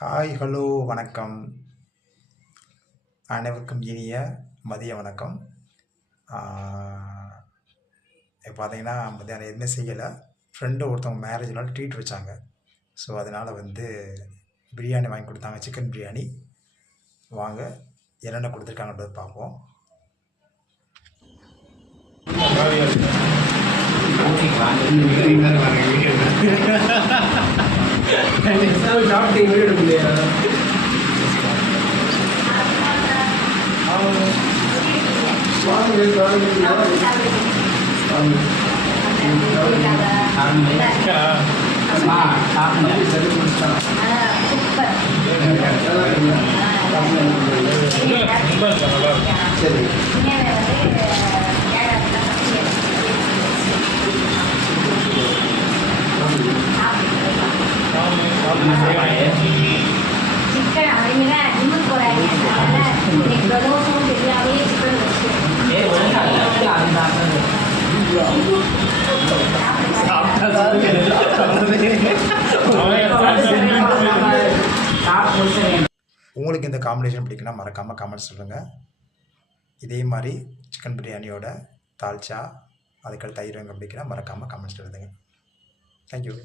Hi hello வணக்கம். அனைவருக்கும் இனிய மதிய வணக்கம். இப்போ பார்த்தீங்கன்னா மத்தியானம் எதுவுமே செய்யலை. ஃப்ரெண்டு ஒருத்தவங்க மேரேஜ்னால ட்ரீட் வச்சாங்க. ஸோ அதனால் பிரியாணி வாங்கி கொடுத்தாங்க, சிக்கன் பிரியாணி. வாங்க என்னென்ன கொடுத்துருக்காங்கன்றதை பார்ப்போம். சிக்கன் அவங்கள ஜிம்முக்கு போறாங்க. அதனால தோசையும் பிரியாணி சிக்கன் வச்சு உங்களுக்கு இந்த காம்பினேஷன் பிடிக்குன்னா மறக்காமல் கமெண்ட்ஸ் சொல்லுங்கள். இதே மாதிரி சிக்கன் பிரியாணியோட தால்ச்சா அதுக்கடுத்து தயிர் வெங்காயம் பிடிக்குன்னா மறக்காமல் கமெண்ட்ஸ் எழுதுங்க. தேங்க்யூ.